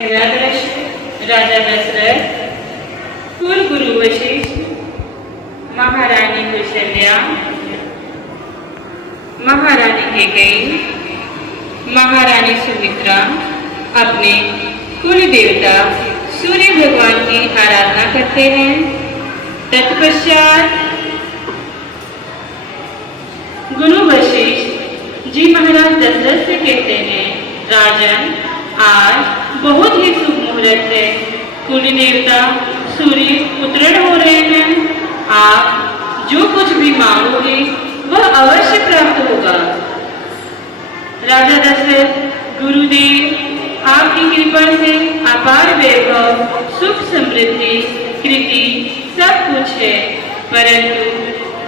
राजा दशरथ, कुल गुरु वशिष्ठ, महारानी कौशल्या, महारानी कैकेयी, महारानी सुमित्रा अपने कुल देवता सूर्य भगवान की आराधना करते हैं। तत्पश्चात गुरु वशिष्ठ जी महाराज दशरथ से कहते हैं, राजन, आज बहुत ही शुभ मुहूर्त है। कुल देवता सूर्य उत्तीर्ण हो रहे हैं। आप जो कुछ भी मांगोगे वह अवश्य प्राप्त होगा। राजा दशरथ, गुरुदेव, आपकी कृपा से अपार वैभव, सुख, समृद्धि, कृति सब कुछ है, परंतु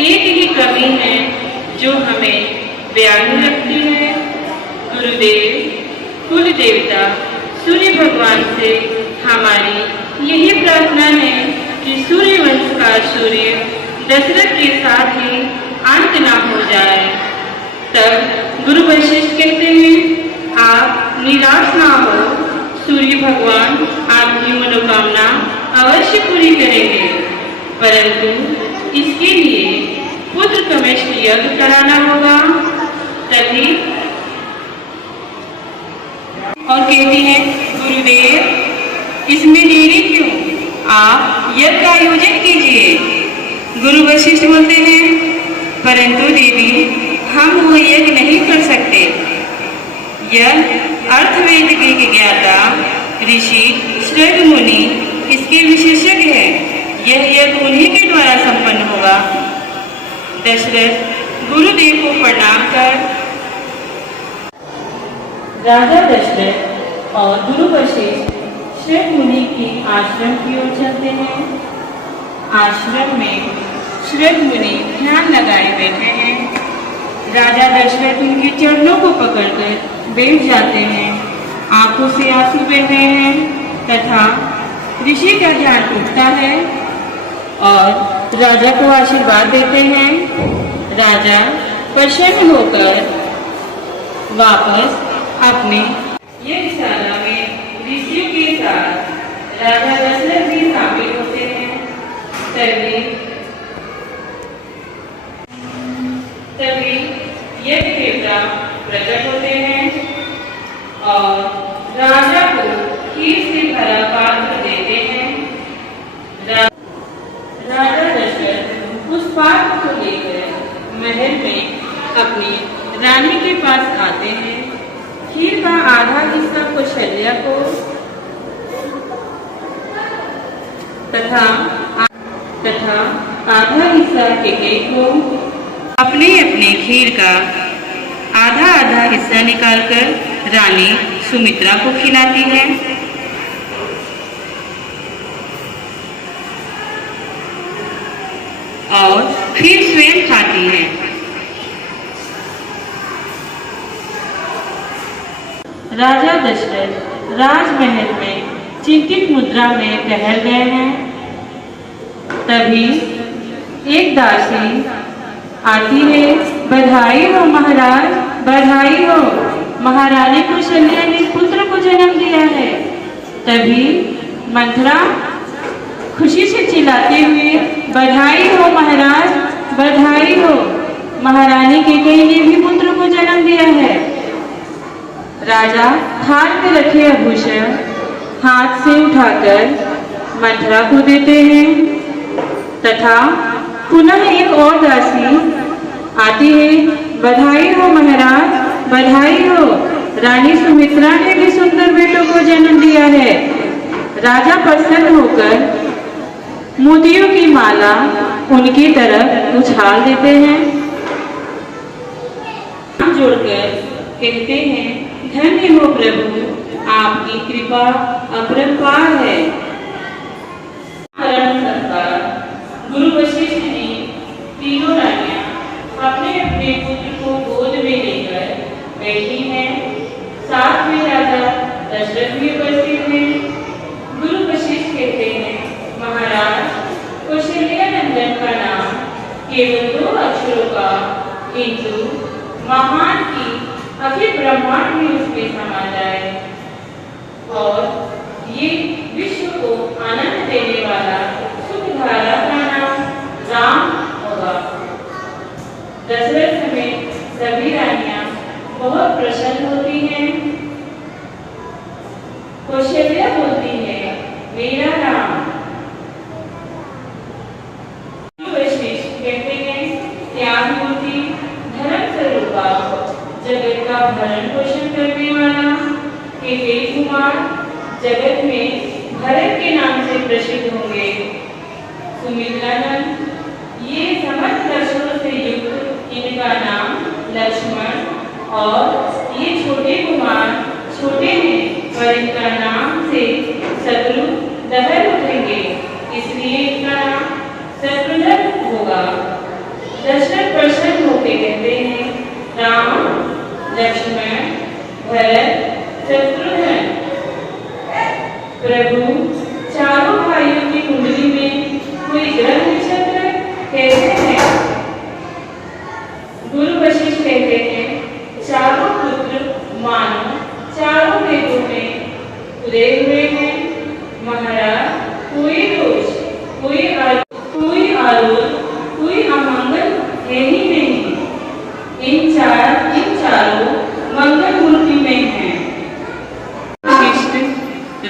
एक ही कमी है जो हमें व्याकुल रखती है। गुरुदेव, कुल देवता सूर्य भगवान से हमारी यही प्रार्थना है कि सूर्य वंश का सूर्य दशरथ के साथ ही अंत ना हो जाए। तब गुरु वशिष्ठ कहते हैं, आप निराश ना हो, सूर्य भगवान आपकी मनोकामना अवश्य पूरी करेंगे, परंतु इसके लिए पुत्र कमेष्ट यज्ञ कराना होगा। तभी और कहती हैं, गुरुदेव, इसमें देरी क्यों, आप यज्ञ का आयोजन कीजिए। गुरु वशिष्ठ बोलते हैं, परंतु देवी, हम वो यज्ञ नहीं कर सकते। यह अर्थवेद के ज्ञाता ऋषि श्रद्ध मुनि इसके विशेषज्ञ है। यह यज्ञ उन्हीं के द्वारा संपन्न होगा। दशरथ गुरुदेव को प्रणाम कर राजा दशरथ और गुरु वशिष्ठ श्रद्ध मुनि की आश्रम की ओर चलते हैं। आश्रम में श्रद्ध मुनि ध्यान लगाए बैठे हैं। राजा दशरथ उनके चरणों को पकड़कर बैठ जाते हैं। आंखों से आंसू बह रहे हैं तथा ऋषि का ध्यान उठता है और राजा को आशीर्वाद देते हैं। राजा प्रसन्न होकर वापस अपने यज्ञशाला में ऋषियों के साथ राजा दशरथ भी शामिल होते हैं। तभी यज्ञ देवता प्रकट होते हैं और राजा को खीर से भरा पात्र देते हैं। राजा दशरथ उस पात्र को लेकर महल में अपनी रानी के पास आते हैं। खीर का आधा हिस्सा कौशल्या को तथा आधा हिस्सा कैकेयी को अपने अपने खीर का आधा आधा हिस्सा निकालकर रानी सुमित्रा को खिलाती है। और फिर स्वयं खाती है। राजा दशरथ राजमहल में चिंतित मुद्रा में टहल गए हैं। तभी एक दासी आती है, बधाई हो महाराज, बधाई हो, महारानी कौशल्या ने पुत्र को जन्म दिया है। तभी मंथरा खुशी से चिल्लाते हुए, बधाई हो महाराज, बधाई हो, महारानी कैकेयी ने भी पुत्र को जन्म दिया है। राजा थाल में रखे आभूषण हाथ से उठाकर मंथरा को देते हैं तथा पुनः एक और दासी आती है, बधाई हो महाराज, बधाई हो, रानी सुमित्रा ने भी सुंदर बेटों को जन्म दिया है। राजा प्रसन्न होकर मोतियों की माला उनकी तरफ उछाल देते हैं। जोड़कर कहते हैं, धन्य हो प्रभु, आपकी कृपा अपरंपार है। गुरु वशिष्ठ ने तीनों रानियां अपने अपने पुत्र को गोद में लेकर बैठी हैं। साथ में राजा दशरथ भी उपस्थित हैं। गुरु वशिष्ठ कहते हैं, महाराज, कौशल्या नंदन का नाम केवल 2 अक्षरों का, किंतु महान की अखिल ब्रह्मांड में उसमें समा जाए। और ये विश्व को आनंद देने वाला सुखधारा का नाम राम होगा। दशरथ समेत सभी रानियां बहुत प्रसन्न होती हैं। कौशल्या बोलती है, मेरा राम। वशिष्ठ कहते हैं, त्यागमूर्ति, धर्म स्वरूपा, जगत का भरण पोषण करने वाला, हे कुमार, जगत में भरत के नाम से प्रसिद्ध होंगे। सुमित्रानंद, ये समस्त लक्षणों से युक्त इनका नाम लक्ष्मण, और ये छोटे कुमार छोटे हैं पर इनका नाम से शत्रु दहर उठेंगे, इसलिए इनका नाम शत्रुघ्न होगा। दशरथ प्रसन्न होकर कहते हैं, राम, लक्ष्मण, भरत, शत्रुघ्न। प्रभु, चारों भाइयों की कुंडली में कोई ग्रह नक्षत्र कैसे है? गुरु वशिष्ठ कहते हैं, चारों पुत्र मानो चारों वेदों में उदय हुए हैं। महाराज, कोई दोष, कोई आरोप, कोई अमंगल है ही नहीं। इन चारों मंगल मूर्ति में हैं।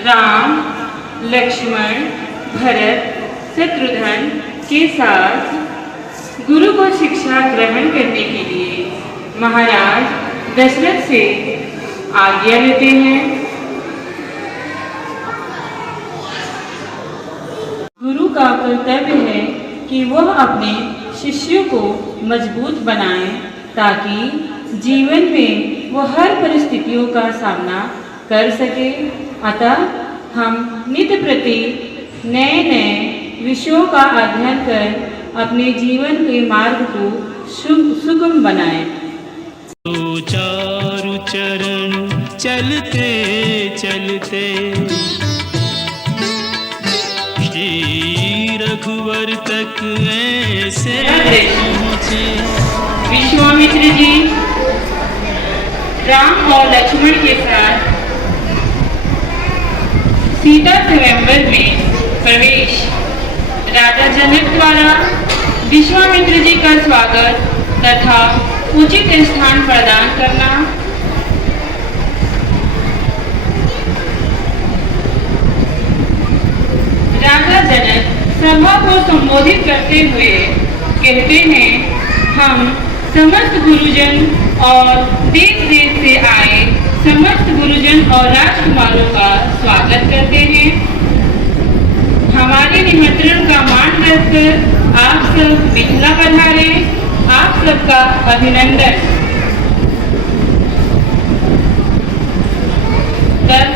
राम, लक्ष्मण, भरत, शत्रुघ्न के साथ गुरु को शिक्षा ग्रहण करने के लिए महाराज दशरथ से आज्ञा लेते हैं। गुरु का कर्तव्य है कि वह अपने शिष्यों को मजबूत बनाए ताकि जीवन में वह हर परिस्थितियों का सामना कर सके। अतः हम नित्य प्रति नए नए विषयों का अध्ययन कर अपने जीवन के मार्ग को सुगम बनाएं। चारु चरण चलते चलते श्री रघुवर तक ऐसे पहुँचे। विश्वामित्र जी राम और लक्ष्मण के साथ सीता स्वयंवर में प्रवेश। राजा जनक द्वारा विश्वामित्र जी का स्वागत तथा उचित स्थान प्रदान करना। राजा जनक सभा को संबोधित करते हुए कहते हैं, हम समस्त गुरुजन और देश देश से आए समस्त गुरुजन और राजकुमारों का स्वागत करते हैं। हमारे निमंत्रण का मान रखकर आप सब मिथिला पधारे। आप सबका अभिनंदन। तब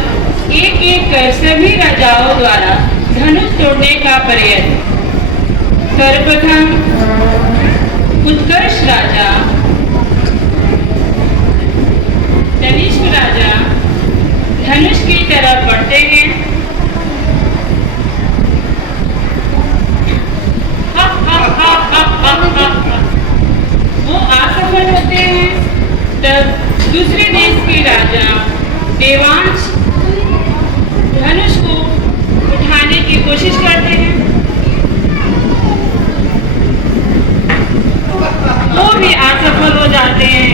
एक एक कर सभी राजाओं द्वारा धनुष तोड़ने का प्रयत्न। सर्वप्रथम उत्कर्ष राजा, तनिष्क राजा धनुष की तरफ बढ़ते हैं। वो असफल होते हैं। तब दूसरे देश के राजा देवांश धनुष को उठाने की कोशिश करते हैं। वो भी असफल हो जाते हैं।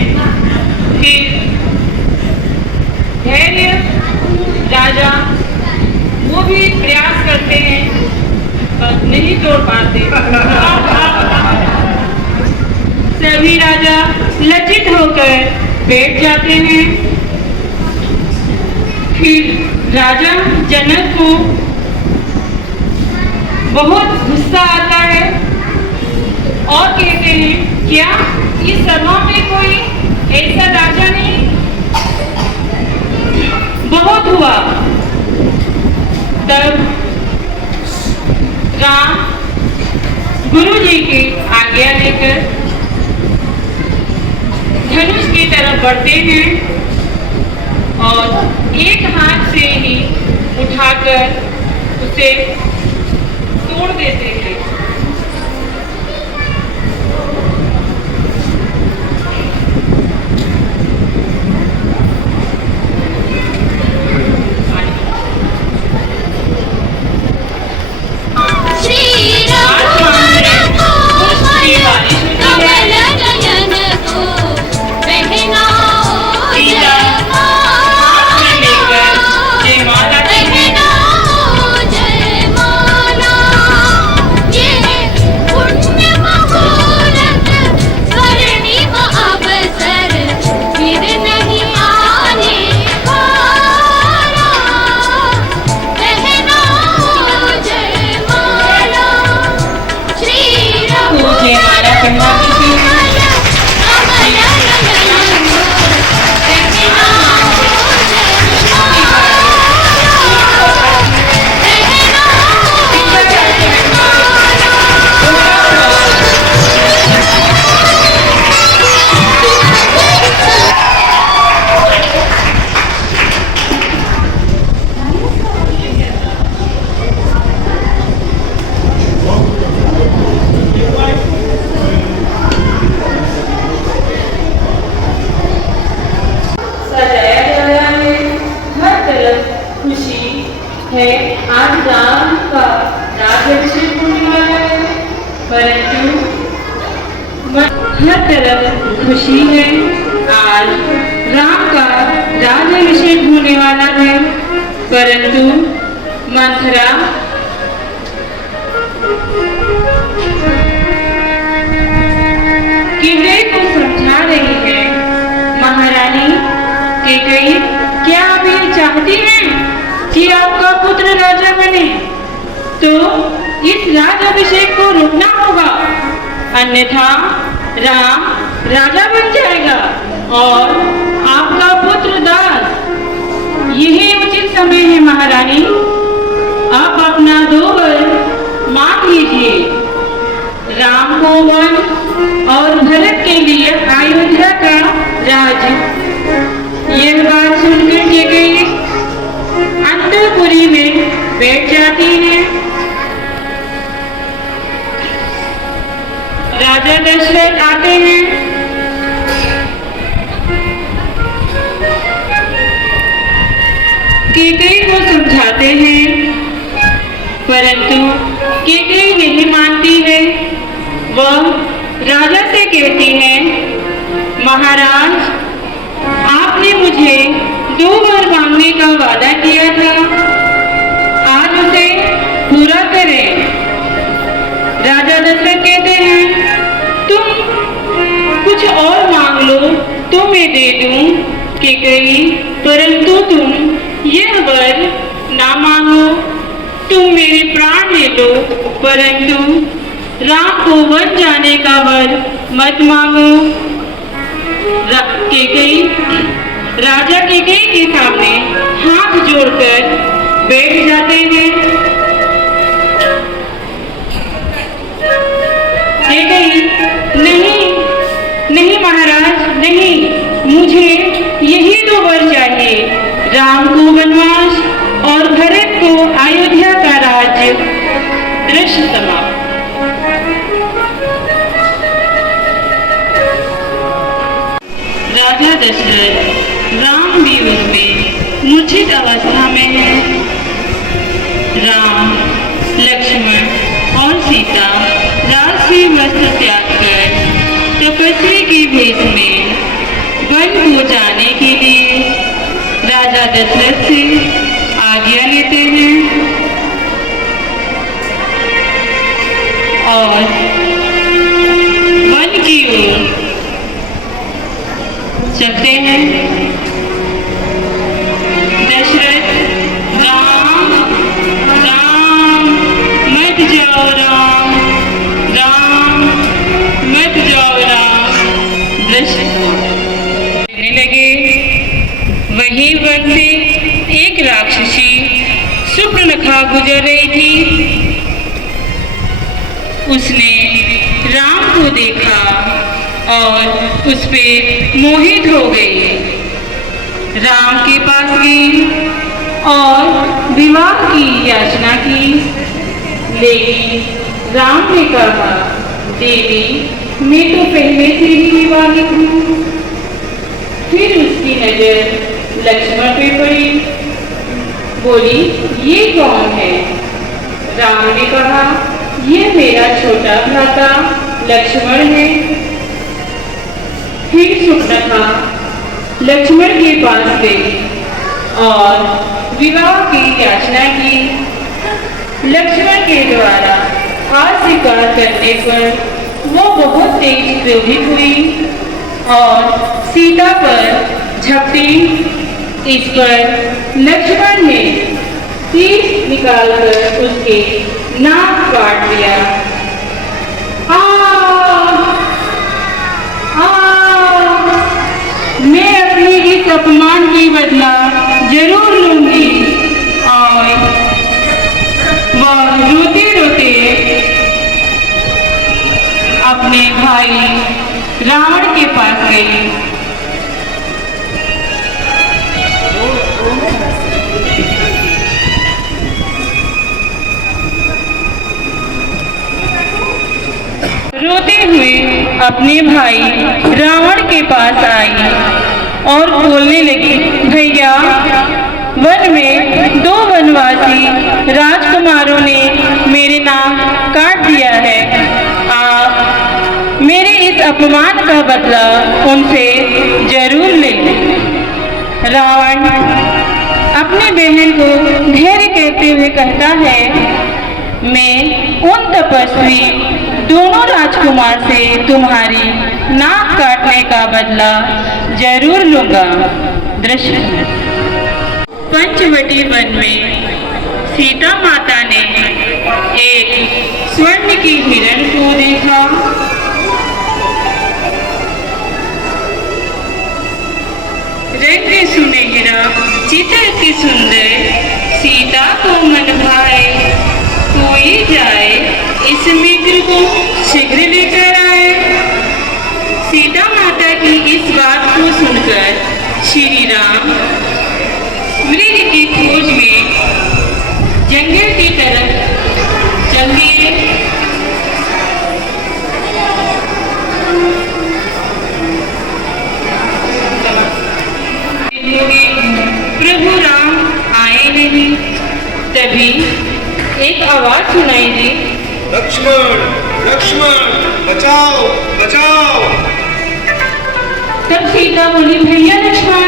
फिर धैर्य राजा वो भी प्रयास करते हैं पर नहीं तोड़ पाते। सभी राजा लज्जित होकर बैठ जाते हैं। फिर राजा जनक को बहुत गुस्सा आता है और कहते हैं, क्या इस सभा में कोई ऐसा राजा नहीं? बहुत हुआ। तब राम गुरु जी की आज्ञा लेकर धनुष की तरफ बढ़ते हैं और एक हाथ से ही उठाकर उसे तोड़ देते हैं। खुशी है आज राम का राज्याभिषेक होने वाला है, परंतु हर तरफ खुशी है आज राम का राज्याभिषेक होने वाला है, परंतु मंथरा कैकेयी को समझा रही है, महारानी कैकेयी क्या आप ये चाहती हैं कि आपका पुत्र राजा बने, तो इस राज्याभिषेक को रोकना होगा, अन्यथा राम राजा बन जाएगा और आपका पुत्र दास। यही उचित समय है महारानी, आप अपना 2 वर मांग लीजिए, राम को वन और भरत के लिए अयोध्या का राज्य। यह बात सुनकर कैकेयी अंतःपुरी में बैठ जाती है। राजा दशरथ आते हैं। कैकेयी को समझाते हैं, परंतु कैकेयी नहीं मानती है। वह राजा से कहती है, महाराज आपने मुझे 2 वर मांगने का वादा किया था, आज उसे पूरा करें। राजा दशरथ कहते हैं, तुम कुछ और मांग लो तो मैं दे दूं कैकेयी, परंतु तुम यह वर ना मांगो, तुम मेरे प्राण ले लो, परंतु राम को वन जाने का वर मत मांगो। कैकेयी राजा कैकेयी के सामने हाथ जोड़कर बैठ जाते हैं। कैकेयी नहीं नहीं महाराज नहीं, मुझे यही 2 वर चाहिए, राम को वनवास और भरत को अयोध्या का राज्य। दृश्य समाप्त। राजा दशरथ राम वियोग में मूर्छित अवस्था में है। राम, लक्ष्मण और सीता राजसी वस्त्र त्याग कर तपस्वी के भेष में वन को जाने के लिए राजा दशरथ से आज्ञा लेते हैं और वन की ओर चलते हैं। दशरथ, राम राम मत जाओ, राम राम मत जाओ, राम। दृश्य कहने लगे। वही वन से एक राक्षसी सुपर्णखा गुजर रही थी। उसने राम को देखा और उस पे मोहित हो गई। राम के पास गई और विवाह की याचना की, लेकिन राम ने कहा, देवी मैं तो पहले से ही विवाहित हूँ। फिर उसकी नजर लक्ष्मण पे पड़ी, बोली ये कौन है? राम ने कहा, ये मेरा छोटा भ्राता लक्ष्मण है। फिर सुपर्णखा लक्ष्मण के पास गई और विवाह की याचना की। लक्ष्मण के द्वारा अस्वीकार करने पर वो बहुत तेज क्रोधित हुई और सीता पर झपटी। इस पर लक्ष्मण ने तीर निकालकर उसके नाक काट दिया। मैं अपने इस अपमान की बदला जरूर लूंगी। और वह रोते रोते अपने भाई रावण के पास गई। रोते हुए अपने भाई रावण के पास आई और बोलने लगी, भैया वन में 2 वनवासी राजकुमारों ने मेरे नाम काट दिया है। आप मेरे इस अपमान का बदला उनसे जरूर लें। रावण अपनी बहन को धैर्य कहते हुए कहता है, मैं उन तपस्वी दोनों राजकुमार से तुम्हारी नाक काटने का बदला जरूर लूंगा। दृश्य पंचवटी वन में सीता माता ने एक स्वर्ण की हिरण को देखा। रंग सुनहरा चित्र की सुंदर सीता को मन भाए, कोई जाए इस मित्र को शीघ्र लेकर आए। सीता माता की इस बात को सुनकर श्री राम मृग की खोज में जंगल की तरफ चल दिए। प्रभु राम आए नहीं, तभी एक आवाज सुनाई दी, लक्ष्मण लक्ष्मण बचाओ बचाओ। तब सीता बोली, भैया लक्ष्मण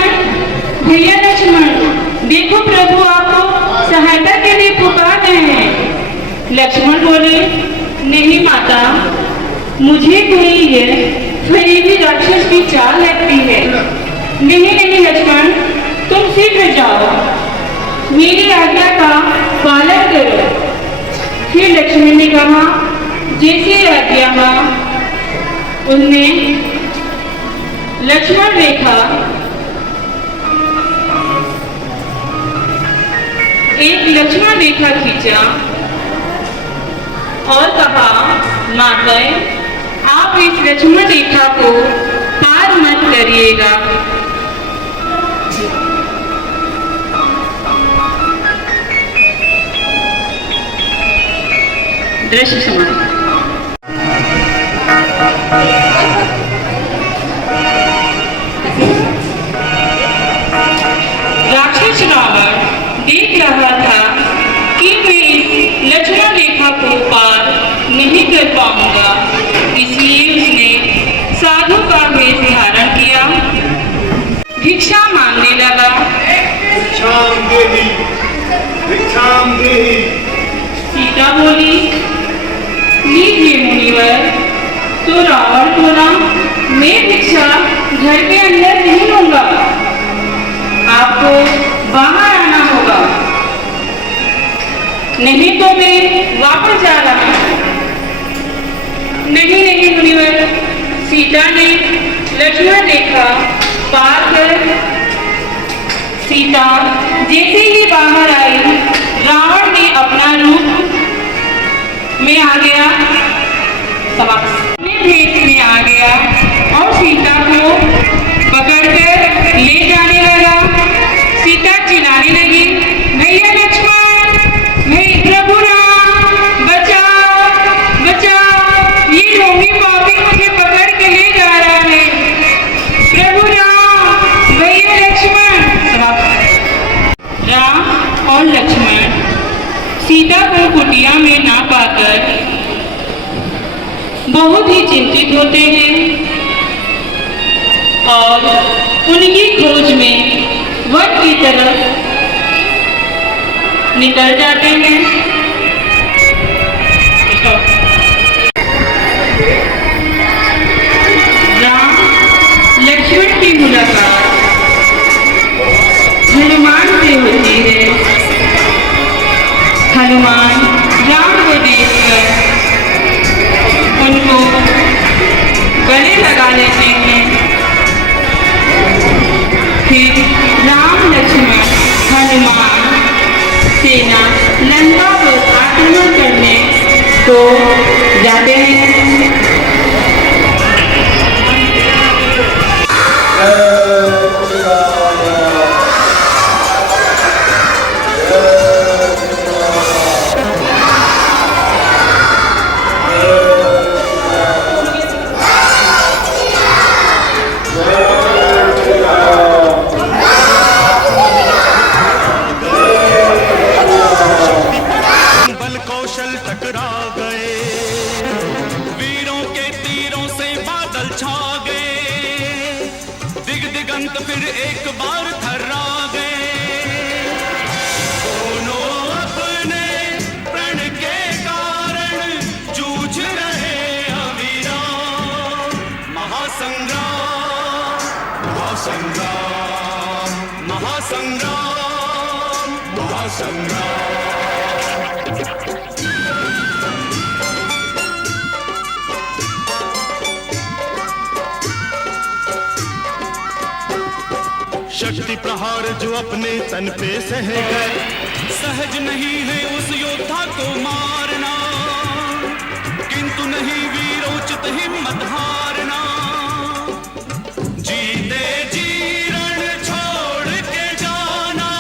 देखो प्रभु आपको सहायता के लिए पुकार रहे हैं। लक्ष्मण बोले, नहीं माता, मुझे कोई ये फरीबी राक्षस की चाल लगती है। नहीं लक्ष्मण, तुम शीघ्र जाओ, मेरी आज्ञा का पालन करो। फिर लक्ष्मण ने कहा, जैसी आज्ञा मां। उनने लक्ष्मण रेखा एक लक्ष्मण रेखा खींचा और कहा, माता आप इस लक्ष्मण रेखा को पार मत करिएगा। दृश्य समाप्त। राक्षस रावण देख रहा था कि मैं इस लक्ष्मण रेखा को पार नहीं कर पाऊंगा, इसलिए उसने साधु का वेश धारण किया, भिक्षा मांगने लगा। भिक्षाम देहि। सीता बोली, लीजिए मुनिवर। तो रावण बोला, मैं भिक्षा घर के अंदर नहीं लूंगा, आपको बाहर आना होगा, नहीं तो मैं वापस जा रहा हूं। नहीं मुनिवर। सीता ने लक्ष्मण रेखा पार कर सीता जैसे ही बाहर आई, रावण ने अपना रूप में आ गया, अपने भेष में आ गया और सीता को पकड़कर ले जाने लगा। सीता चिल्लाने लगी, भैया लक्ष्मण, प्रभु राम, बचाओ बचाओ, ये ढोंगी पापी मुझे पकड़ के ले जा रहा है। प्रभु राम, भैया लक्ष्मण। राम और लक्ष्मण सीता को कुटिया में ना पाकर बहुत ही चिंतित होते हैं और उनकी खोज में वन की तरफ निकल जाते हैं। राम लक्ष्मण की मुलाकात हनुमान से होती है। हनुमान राम को देखकर उनको गले लगा लेते हैं। फिर राम लक्ष्मण हनुमान सेना लंका पर आक्रमण करने को जाते हैं। शक्ति प्रहार जो अपने तन पे सह गए, सहज नहीं है उस योद्धा को मारना, किंतु नहीं वीरोचित हिम्मत हारना। जीते जी रण छोड़ के जाना,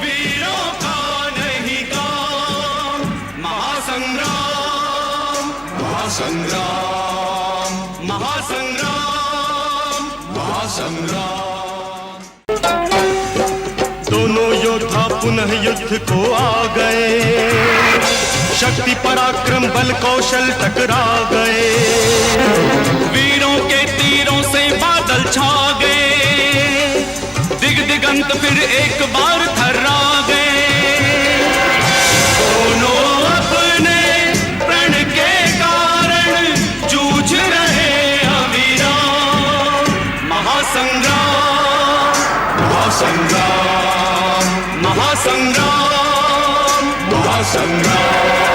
वीरों का नहीं काम। महासंग्राम महासंग्राम महासंग्राम महासंग्राम। दोनों योद्धा पुनः युद्ध को आ गए, शक्ति पराक्रम बल कौशल टकरा गए। वीरों के तीरों से बादल छा गए, दिग दिगंत फिर एक बार थर्रा गए। दोनों अपने प्रण के कारण जूझ रहे अविराम। महासंग्राम महासंग्राम महासंग्राम महासंग्राम।